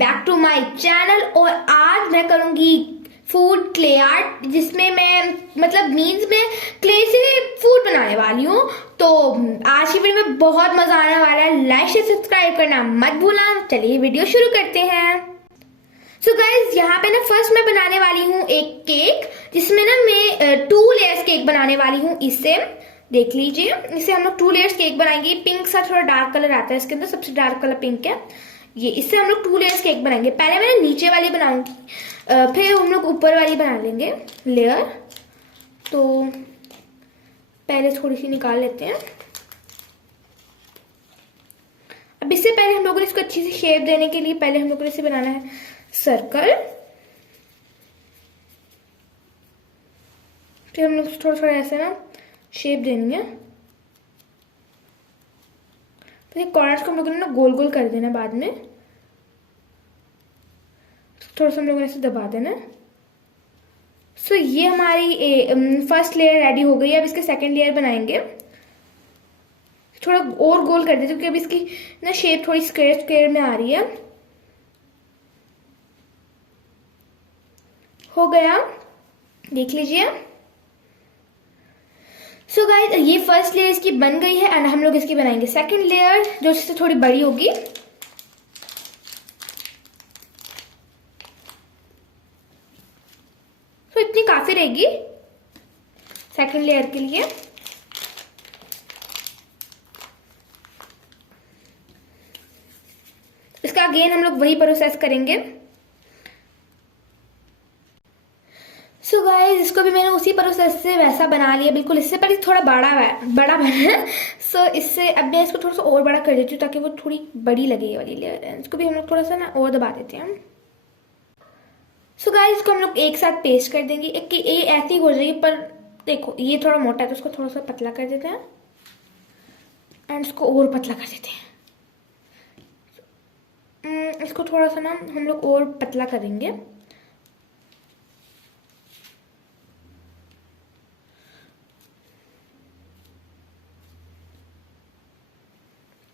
Back to my channel. और आज मैं करूंगी फूड क्ले आर्ट, जिसमें मैं मीन्स में क्ले से फूड बनाने वाली हूँ। तो आज की वीडियो में बहुत मजा आने वाला है। लाइक शेयर सब्सक्राइब करना मत भूलना। चलिए वीडियो शुरू करते हैं। सो गाइज, यहाँ पे ना फर्स्ट मैं बनाने वाली हूँ एक केक, जिसमें ना मैं 2 लेयर्स केक बनाने वाली हूँ। इससे देख लीजिए, इसे हम लोग 2 लेयर्स केक बनाएंगे। पिंक सा थोड़ा डार्क कलर आता है इसके अंदर, सबसे डार्क कलर पिंक है ये। इससे हम लोग 2 लेयर्स केक बनाएंगे। पहले मैं नीचे वाली बनाऊंगी, फिर हम लोग ऊपर वाली बना लेंगे लेयर। तो पहले थोड़ी सी निकाल लेते हैं। अब इससे पहले हम लोगों ने इसको अच्छी सी शेप देने के लिए पहले हम लोगों ने इसे बनाना है सर्कल। फिर हम लोग थोड़ा थोड़ा ऐसे ना शेप देनी है। फिर कॉर्नर्स को हम लोगों ने ना गोल गोल कर देना बाद में। थोड़ा सा हम लोगों ने ऐसे दबा देना। सो ये हमारी फर्स्ट लेयर रेडी हो गई है। अब इसके सेकंड लेयर बनाएंगे। थोड़ा और गोल कर देते क्योंकि अब इसकी ना शेप थोड़ी स्क्वायर स्क्वायर में आ रही है। हो गया, देख लीजिए। सो गाइस, ये फर्स्ट लेयर इसकी बन गई है एंड हम लोग इसकी बनाएंगे सेकंड लेयर, जो इससे थोड़ी बड़ी होगी। तो इतनी काफी रहेगी सेकंड लेयर के लिए। इसका अगेन हम लोग वही प्रोसेस करेंगे। सो गाइस, इसको भी मैंने उसी प्रोसेस से वैसा बना लिया बिल्कुल। इससे पर थोड़ा बड़ा बना है। सो इससे अब मैं इसको थोड़ा सा और बड़ा कर देती हूँ ताकि वो थोड़ी बड़ी लगे ये वाली लेयर। इसको भी हम लोग थोड़ा सा ना और दबा देते हैं। सो गाइस, इसको हम लोग एक साथ पेस्ट कर देंगे। एक ये ऐसी हो जाएगी, पर देखो ये थोड़ा मोटा है तो इसको थोड़ा सा पतला कर देते हैं एंड इसको और पतला कर देते हैं। इसको थोड़ा सा ना हम लोग और पतला करेंगे।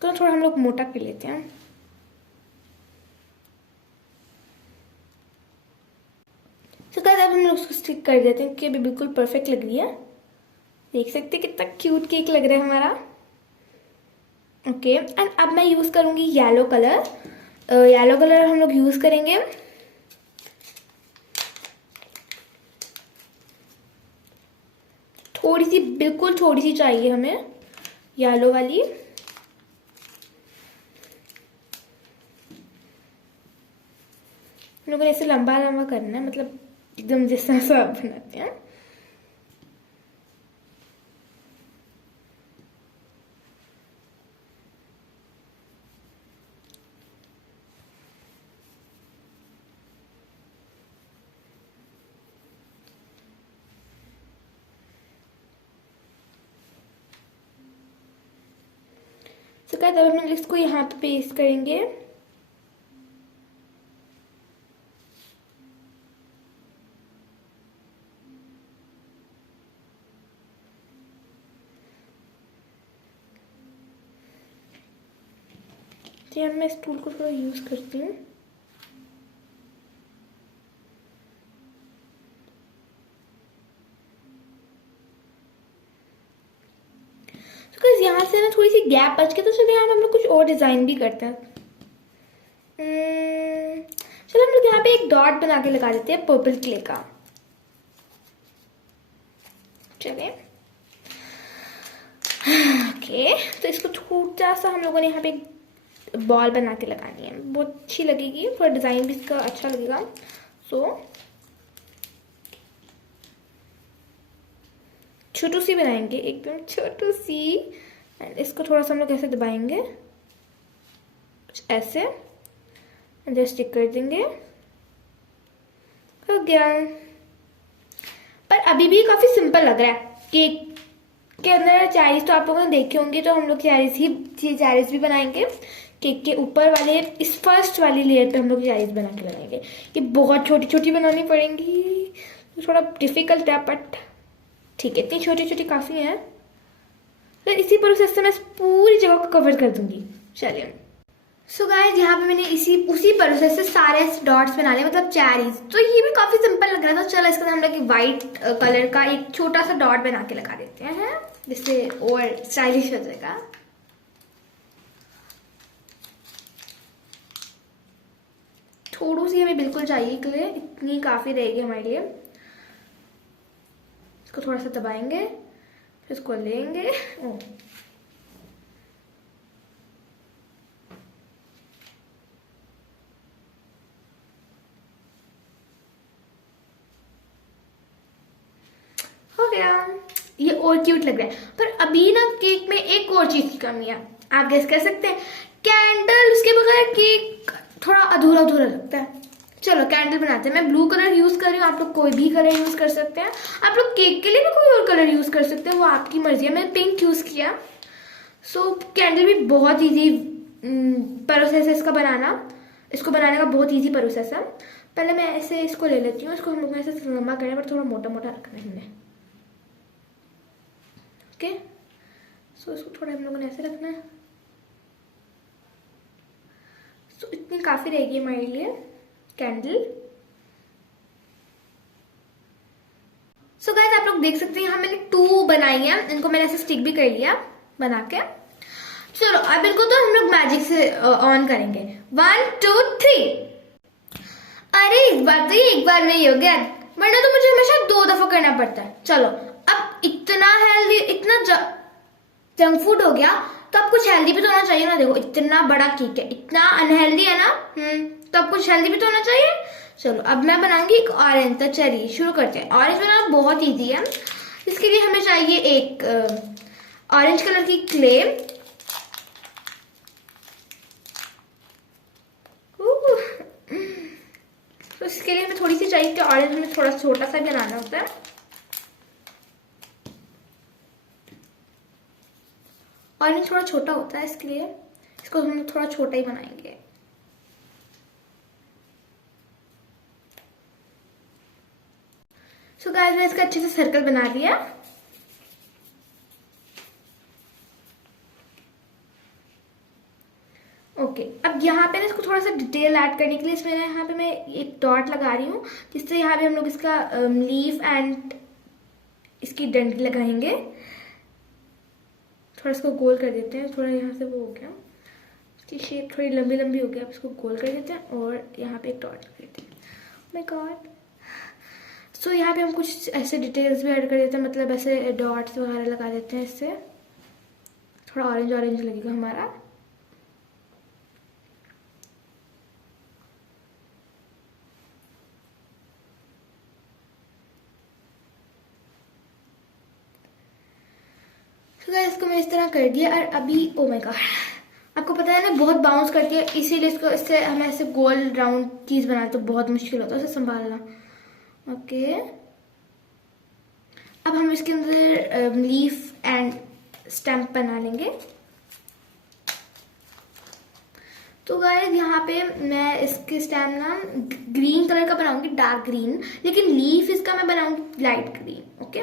तो थोड़ा हम लोग मोटा कर लेते हैं। तो गाइस, अब हम लोग उसको स्टिक कर देते हैं कि अभी बिल्कुल परफेक्ट लग रही है। देख सकते हैं कितना क्यूट केक लग रहा है हमारा। ओके, एंड अब मैं यूज करूंगी येलो कलर। येलो कलर हम लोग यूज करेंगे। थोड़ी सी, बिल्कुल थोड़ी सी चाहिए हमें येलो वाली। हम लोगों ने ऐसे लंबा लंबा करना है, एकदम जिस तरह से आप बनाते हैं। तो क्या, तब हम इसको यहाँ पे पेस्ट करेंगे। अब मैं इस टूल को थोड़ा यूज करती हूँ। तो यहाँ से ना थोड़ी सी गैप बच के, तो चलिए यहाँ हम लोग कुछ और डिजाइन भी करते हैं। चलो हम लोग यहाँ पे एक डॉट बना के लगा देते हैं पर्पल क्ले का। चलिए, ओके। तो इसको छोटा सा हम लोगों ने यहाँ पे बॉल बना के लगानी है। बहुत अच्छी लगेगी, थोड़ा डिजाइन भी इसका अच्छा लगेगा। सो छोटू सी बनाएंगे, एकदम छोटू सी। एंड इसको थोड़ा सा हम लोग ऐसे दबाएंगे, कुछ ऐसे, जस्ट स्टिक कर देंगे। हो गया। पर अभी भी काफी सिंपल लग रहा है। केक के अंदर चेरीज तो आप लोगों ने देखे होंगे, तो हम लोग चेरीज भी बनाएंगे। केक के ऊपर वाले इस फर्स्ट वाली लेयर पे हम लोग चेरीज बना के लगाएंगे। ये बहुत छोटी छोटी बनानी पड़ेंगी, तो थोड़ा डिफिकल्ट है, बट ठीक है, इतनी छोटी छोटी काफी है। तो इसी प्रोसेस से मैं पूरी जगह को कवर कर दूंगी। चलिए, सो गाइस यहाँ पे मैंने उसी प्रोसेस से सारे डॉट्स बना लिए, मतलब चेरीज। तो ये भी काफी सिंपल लग रहा था। चलो इसके अंदर हम लोग व्हाइट कलर का एक छोटा सा डॉट बना के लगा देते हैं, जिससे और स्टाइलिश हो जाएगा। थोड़ी सी हमें बिल्कुल चाहिए के लिए, इतनी काफी रहेगी हमारे लिए। इसको थोड़ा सा दबाएंगे, फिर इसको लेंगे। हो गया, ये और क्यूट लग रहा है। पर अभी ना केक में एक और चीज की कमी है, आप गेस कर सकते हैं? कैंडल। उसके बगैर केक थोड़ा अधूरा अधूरा लगता है। चलो कैंडल बनाते हैं। मैं ब्लू कलर यूज कर रही हूँ, आप लोग कोई भी कलर यूज कर सकते हैं। आप लोग केक के लिए भी कोई और कलर यूज कर सकते हैं, वो आपकी मर्जी है। मैंने पिंक यूज किया। सो कैंडल भी बहुत ईजी प्रोसेस है इसका बनाना। इसको बनाने का बहुत ईजी प्रोसेस है। पहले मैं ऐसे इसको ले लेती हूँ। इसको हम लोग ऐसे लंबा करें, पर थोड़ा मोटा मोटा रखना है हमने। ओके, सो इसको थोड़ा हम लोगों ने ऐसे रखना है। सो इतनी काफी रहेगी हमारे लिए कैंडल। सो गाइस आप लोग देख सकते हैं यहाँ मैंने 2 बनाई है। इनको मैंने ऐसे स्टिक भी कर लिया बना के। चलो अब इनको तो हम लोग मैजिक से ऑन करेंगे। 1 2 3। अरे इस बार तो ये एक बार में ही हो गया, वरना तो मुझे हमेशा 2 दफा करना पड़ता है। चलो अब इतना हेल्दी, इतना जंक फूड हो गया, तो अब कुछ हेल्दी भी तो होना चाहिए ना। देखो इतना बड़ा केक है, इतना अनहेल्दी है ना। तो अब कुछ हेल्दी भी तो होना चाहिए। चलो अब मैं बनाऊंगी एक ऑरेंज। तो चलिए शुरू करते हैं। ऑरेंज बनाना बहुत इजी है। इसके लिए हमें चाहिए एक ऑरेंज कलर की क्ले। तो इसके लिए हमें थोड़ी सी चाहिए, कि ऑरेंज हमें थोड़ा छोटा सा बनाना होता है। ऑरेंज थोड़ा छोटा होता है, इसके लिए इसको हम थोड़ा छोटा ही बनाएंगे। सो गाइस मैंने इसका अच्छे से सर्कल बना दिया। ओके, अब यहाँ पे ना इसको थोड़ा सा डिटेल ऐड करने के लिए इसमें यहाँ पे मैं एक डॉट लगा रही हूँ, जिससे यहाँ पे हम लोग इसका लीफ एंड इसकी डंडी लगाएंगे। थोड़ा इसको गोल कर देते हैं। थोड़ा यहाँ से वो हो गया, इसकी शेप थोड़ी लंबी लंबी हो गई। अब इसको गोल कर देते हैं और यहाँ पे एक डॉट लगा देते हैं। My God. सो यहाँ पे हम कुछ ऐसे डिटेल्स भी ऐड कर देते हैं, मतलब ऐसे डॉट्स वगैरह लगा देते हैं। इससे थोड़ा ऑरेंज ऑरेंज लगेगा हमारा। तो इसको मैंने इस तरह कर दिया। और अभी ओ माय गॉड, आपको पता है ना बहुत बाउंस करती है, इसीलिए इसको इससे हमें ऐसे गोल राउंड चीज बनाना तो बहुत मुश्किल होता है उसे संभालना। ओके, अब हम इसके अंदर लीफ एंड स्टैम्प बना लेंगे। तो गाइस यहाँ पे मैं इसके स्टैम्प ना ग्रीन कलर का बनाऊंगी, डार्क ग्रीन, लेकिन लीफ इसका मैं बनाऊंगी लाइट ग्रीन। ओके,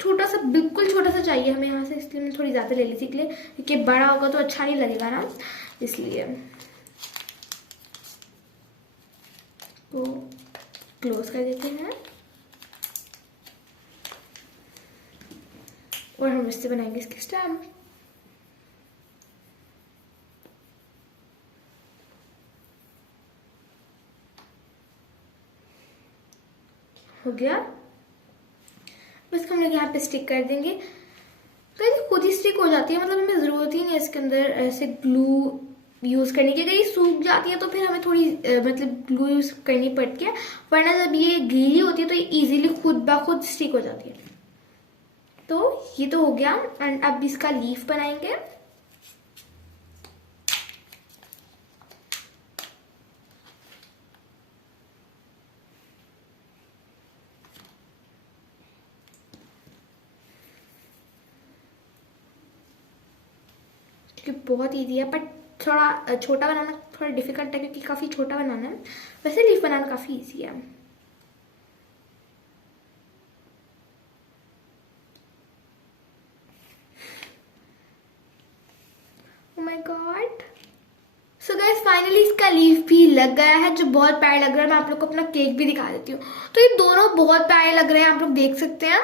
छोटा सा, बिल्कुल छोटा सा चाहिए हमें यहाँ से, इसलिए मैं थोड़ी ज्यादा ले ली थी, क्योंकि बड़ा होगा तो अच्छा नहीं लगेगा ना, इसलिए। तो क्लोज कर देते हैं और हम इससे बनाएंगे इसके स्टैम्प। हो गया, बस हम लोग यहाँ पे स्टिक कर देंगे। तो खुद ही स्टिक हो जाती है, मतलब हमें जरूरत ही नहीं है इसके अंदर ऐसे ग्लू यूज करने की। अगर ये सूख जाती है तो फिर हमें थोड़ी मतलब ग्लू यूज करनी पड़ती है, वरना जब ये गीली होती है तो ये इजीली खुद ब खुद स्टिक हो जाती है। तो ये तो हो गया। एंड अब इसका लीफ बनाएंगे। बहुत इजी है, बट थोड़ा छोटा बनाना थोड़ा डिफिकल्ट है, क्योंकि काफी छोटा बनाना है। वैसे लीफ बनाना काफी इजी है। Oh my God. So finally इसका लीफ भी लग गया है जो बहुत प्यारा लग रहा है। मैं आप लोग को अपना केक भी दिखा देती हूँ। तो ये दोनों बहुत प्यारे लग रहे हैं, आप लोग देख सकते हैं।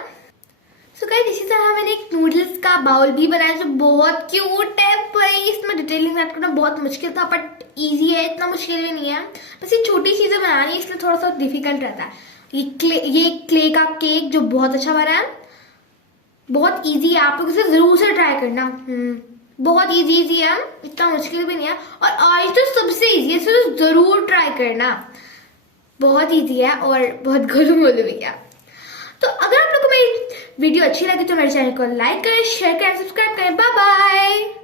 सो गाइस इसी तरह मैंने एक नूडल्स का बाउल भी बनाया जो बहुत क्यूट है। भाई इसमें डिटेलिंग ऐड करना बहुत मुश्किल था बट इजी है, इतना मुश्किल भी नहीं है। बस ये छोटी चीजें बनानी है इसलिए थोड़ा सा डिफिकल्ट रहता है। ये क्ले का केक जो बहुत अच्छा बना है, बहुत इजी है, आप लोग इसे जरूर से ट्राई करना। बहुत इजी है, इतना मुश्किल भी नहीं है और आज तो सबसे इजी है, तो जरूर ट्राई करना। बहुत इजी है और बहुत गोलू भी है। तो अगर आप लोगों को मेरी वीडियो अच्छी लगी तो मेरे चैनल को लाइक करें, शेयर करें, सब्सक्राइब करें। Bye bye.